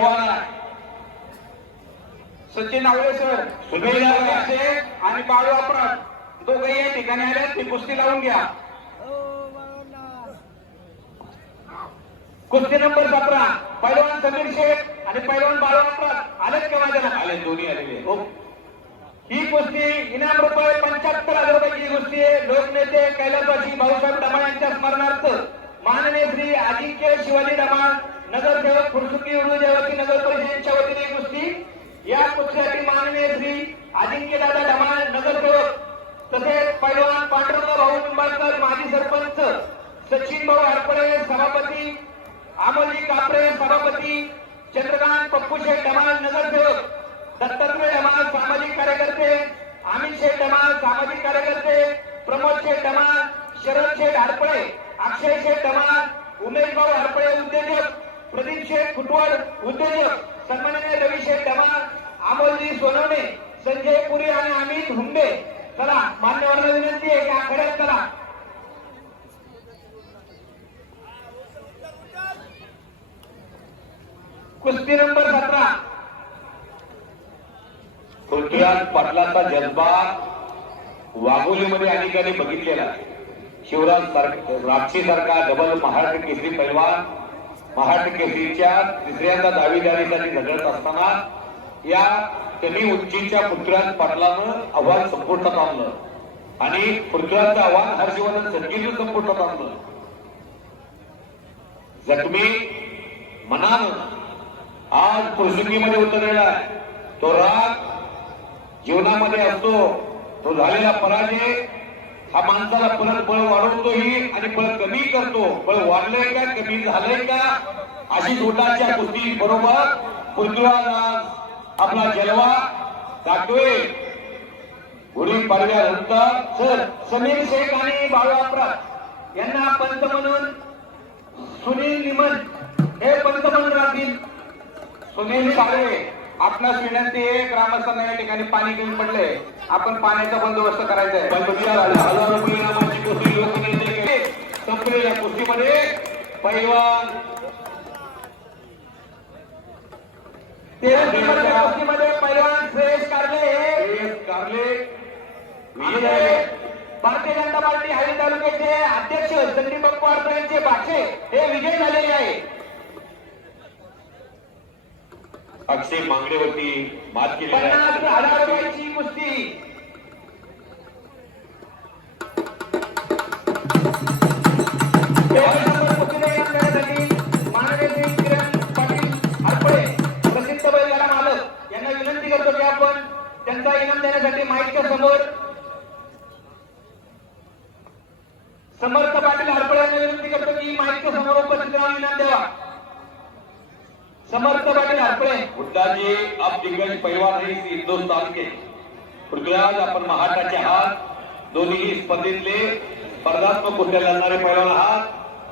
पैलवान आहे सचिन आवळे सर, सुनील आणि बाळू अपराध दोघे या ठिकाणी आले. ती कुस्ती लावून घ्या. कुस्ती नंबर 17 पैलवान समीर शेख आणि पैलवान बाळू अपराध आलेत का माझ्या? आले, दोन्ही आलेले. ही कुस्ती इनाम रुपये 75,000 रुपयाची कुस्ती आहे. लोकनेते कैलासवासी भाऊसाहेब डमाळ यांच्या स्मरणार्थ माननीय श्री अजिंक्य शिवाजी डमाळ नगरसेवक फुरसुकी उर्दू देवती नगर परिषदेच्या वतीने कुस्ती. या कुस्तीसाठी माननीय श्री अजिंक्य दादा डमाळ नगरसेवक तसेच पैलवान पांडुरंग भाऊ निंबाळकर माजी सरपंच, सचिन भाऊ हरपडे सभापती, अमोलजी कापरे सभापती, चंद्रकांत पप्पूशेठ डमाळ नगरसेवक, दत्तात्रय डमाळ सामाजिक कार्यकर्ते, अमित शेठ डमाळ सामाजिक कार्यकर्ते, प्रमोद शेठ डमाळ, शरद शेठ हरपळे, अक्षय शेठ डमाळ, उमेश भाऊ हरपळे उद्योजक, प्रदीप शेठ फुटवड उद्योजक, सन्माननीय रवी शेठ डमाळ, अमोलजी सोनवणे, संजय पुरी आणि अमित हुंबे. चला मान्यवरांना विनंती आहे की आखाड्यात चला. कुस्ती नंबर 17 पृथ्वीराज पाटलांचा जज्बा वाघोलीमध्ये अनेकांनी बघितलेला आहे. शिवराज राक्षी सारखा डबल महाराष्ट्र केसरी पैलवान महाराष्ट्र केसरीच्या तिसऱ्यांदा दावेदारीसाठी झगडत असताना या कमी उंचीच्या पृथ्वीराज पाटलानं आव्हान संपुष्टात आणलं आणि पृथ्वीराजचं आव्हान हर्षवर्धन संगीत संपुष्टात आणलं. जखमी मनानं आज पुरसुकीमध्ये उतरलेला आहे. तो राग जीवनामध्ये असतो. तो झालेला पराजय हा माणसाला परत बळ वाढवतोही आणि बळ कमी करतो. बळ वाढलंय का कमी झालंय का अशी झोटाच्या कुस्ती बरोबर पृथ्वीराज आपला जलवा दाखतोय. गुढी पाडव्यानंतर सर समीर शेख आणि बाळू अपराध यांना पंत म्हणून सुनील निमन हे पंत म्हणून राहतील. सुनील साळे आपणास विनंती आहे, ग्रामस्थांना या ठिकाणी पाणी घेऊन पडले, आपण पाण्याचा बंदोबस्त करायचा आहे. 50,000 रुपये इनामाची कुस्ती लोकनेते संपलेल्या कुस्तीमध्ये पैलवान कुस्तीमध्ये पैलवान श्रेयस कारले भारतीय जनता पार्टी हाई तालुक्याचे अध्यक्ष संदीप पवार यांचे भाषे हे विजय झालेले आहे. अक्षय मांगडेवरती मात केली. 50,000 रुपयाची कुस्ती. माननीय श्री किरण पाटील हरपळे प्रसिद्ध बैलगाडा मालक यांना विनंती करतो की आपण त्यांचा इनाम देण्यासाठी माईकच्या समोर समर्थ पाटील हरपळे यांना विनंती करतो की माईकच्या समोर उपस्थित राहून इनाम द्यावा. समर्थ पाटील हरपळे बुद्धाजी अब दिग्गज पैलवान है हिंदुस्तान के. पृथ्वीराज आपण महाराष्ट्राचे आहात. दोन्ही स्पर्धेतले स्पर्धात्मक कुस्त्या लढणारे पैलवान आहात.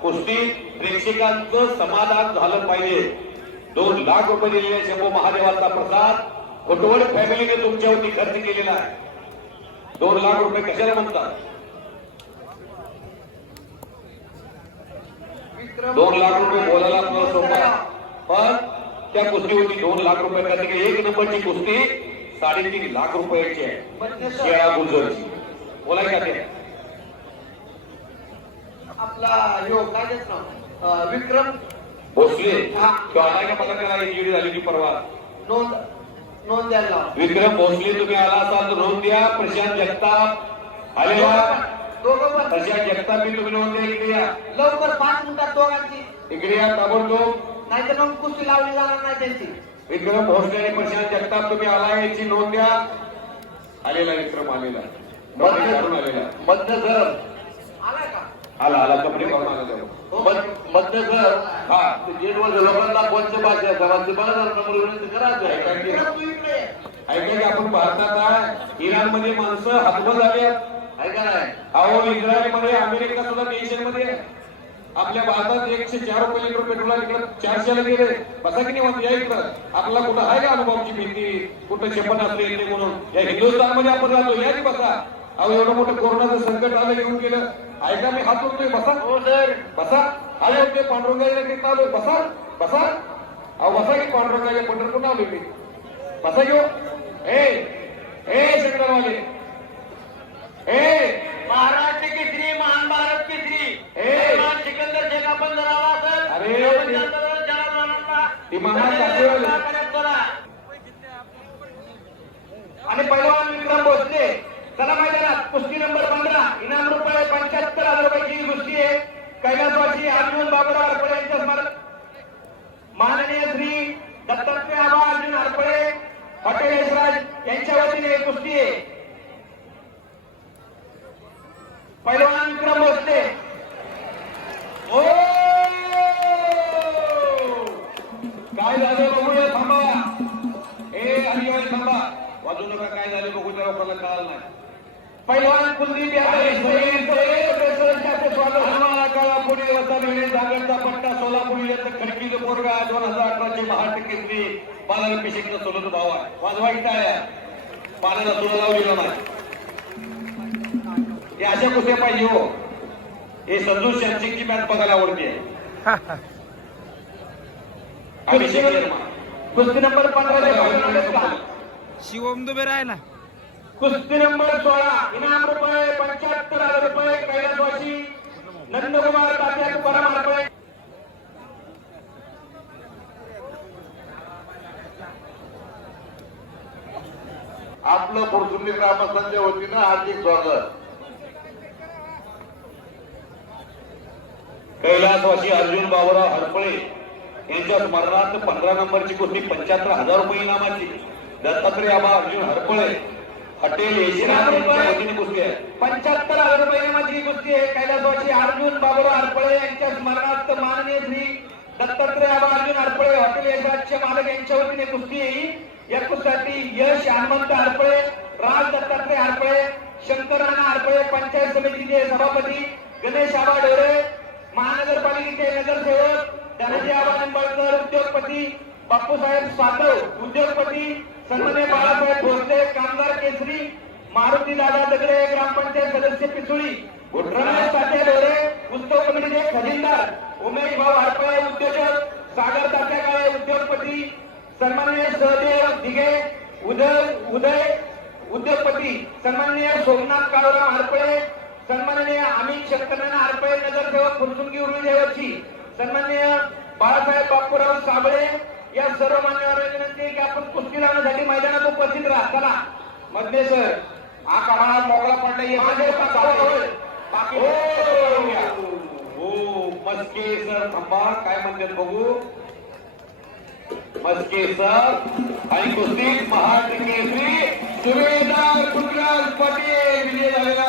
कुस्तीत प्रेक्षकांचं समाधान झालं पाहिजे. 2 लाख रुपये दिलेले शंभू महादेवाचा प्रसाद फुटवड फॅमिलीने तुमच्यावरती खर्च केलेला आहे. 2 लाख रुपये कशाला म्हणतात? 2 लाख रुपये बोलायला आपल्याला सोपं आहे, पण त्या कुस्तीवरती 2 लाख रुपये खर्च केले. 1 नंबरची कुस्ती 3.5 लाख रुपयाची आहे शेळा गुलजरची. बोला का ते आपला योग काय नाव विक्रम भोसले तो आला का? मला त्याला इंजुरी झाली की परवा नोंद द्यायला. विक्रम भोसले तुम्ही आला असाल तर नोंद द्या. प्रशांत जगताप आले दोघं पण. प्रशांत जगताप बी तुम्ही नोंद द्या. इकडे या लवकर 5 मिनिटात दोघांची. इकडे या ताबडतोब, नाहीतर मग कुस्ती लावली जाणार नाही त्यांची. विक्रम भोसले आणि प्रशांत जगताप तुम्ही आला याची नोंद द्या. आलेला विक्रम आलेला आलेला मध्य सर आलाय का? आला कपडे करून आला. मध्य सर हा जेलवर लोकांना कोणत्या भाषा समाजची नंबर विनंती करायचं आहे. विक्रम, तू इकडे ये. ऐका की आपण भारतात आहे, इराणमध्ये माणसं हतबल झाली आहेत. ऐका नाही अहो इस्रायलमध्ये अमेरिका सुद्धा टेन्शनमध्ये आहे. आपल्या भारतात 104 रुपये लिटर पेट्रोल आहे, तिकडे 400ला गेले. बसा की निवांत या इकडं. आपल्याला कुठं आहे का अनुभवाची भीती? कुठं शपथ असले येते म्हणून? या हिंदुस्थानमध्ये आपण राहतो. या की बसा. अहो एवढं मोठं कोरोनाचं संकट आलं घेऊन गेलं. ऐका मी हात उठतोय. बसा. हो सर बसा. आले होते पांडुरंगाला चालू. बसा बसा. अहो बसा की कॉन्ट्रॅक्टरचे पंढरपूर नाव लिहिली बसा घेऊ शंकरवाले महाराष्ट्र केसरी महान भारत केसरी सिकंदर शेख आपण जर आला असेल अरे ती महान आणि पहिलवान विक्रम भोसले चला मैदानात कुस्ती नंबर 15 इनाम रुपये 75,000 रुपयाची कुस्ती आहे कैलासवासी अर्जुन बाबूराव हरपळे यांच्या स्मारक माननीय श्री दत्तात्रय आबा अर्जुन हरपळे हॉटेल यशराज यांच्या वतीने कुस्ती आहे पहिलवान विक्रम भोसले ओ काय झालं बघूया थांबा हरिवारी थांबा वाजू नका काय झाले बघू त्या लोकांना कळालं नाही पहिलवान कुलदीप यादव पुढे जागरचा पट्टा सोलापूर येतं खडकीचं पोरगा 2018चे महाराष्ट्र केसरी पालन पिशेकचा सोलत भाव आहे वाजवाई टाळ्या पाण्याला सुद्धा लावलेला नाही हे अशा कुठे पाहिजे हो हे संजू शॅमसिंगची मॅच बघायला आवडते कुस्ती नंबर 15 शिवम दुबे राय ना कुस्ती नंबर 16 इनाम रुपये 75,000 रुपये कैलासवासी नंदकुमार तात्या तुकाराम हरपळे आपलं पुरसुंगी ग्रामस्थांच्या वतीनं हार्दिक स्वागत. कैलासवासी अर्जुन बाबूराव हरपळे यांच्या स्मरणार्थ 15 नंबरची कुस्ती 75,000 रुपये इनामाची दत्तात्रय आबा अर्जुन हरपळे हॉटेल यशराज यांच्या वतीने कुस्ती आहे 75,000 रुपये इनामाची कुस्ती आहे कैलासवासी अर्जुन बाबूराव हरपळे यांच्या स्मरणार्थ माननीय श्री दत्तात्रय आबा अर्जुन हरपळे हॉटेल यशराजचे मालक यांच्या वतीने कुस्ती येईल या कुस्तीसाठी यश हनुमंत हरपळे राज दत्तात्रय हरपळे शंकर राणा हरपळे पंचायत समितीचे सभापती गणेश आबा डोरे महानगरपालिकेचे नगरसेवक धनंजय आबा निंबाळकर उद्योगपती बापूसाहेब सातव उद्योगपती सन्मान्य बाळासाहेब भोसले कामगार केसरी मारुती दादा दगडे ग्रामपंचायत सदस्य पिसुळी रमेश तात्या डोरे उत्सव कमिटीचे खजिनदार उमेश भाऊ हरपळे उद्योजक सागर तात्या काळे उद्योगपती सन्माननीय सहदेव दिघे उदय उद्योगपती सन्माननीय सोमनाथ काळूराव हरपळे सन्माननीय अमित शंकरनाना हरपळे नगरसेवक फुलसुंगी उर्मी देवची सन्माननीय बाळासाहेब बापूराव साबळे या सर्व मान्यवरांना विनंती आहे की आपण कुस्ती लावण्यासाठी मैदानात उपस्थित राहा चला मधले सर हा काळा मोकळा पडला हो मस्के सर थांबा काय म्हणतात बघू मस्के सर आणि कुस्ती महाराष्ट्र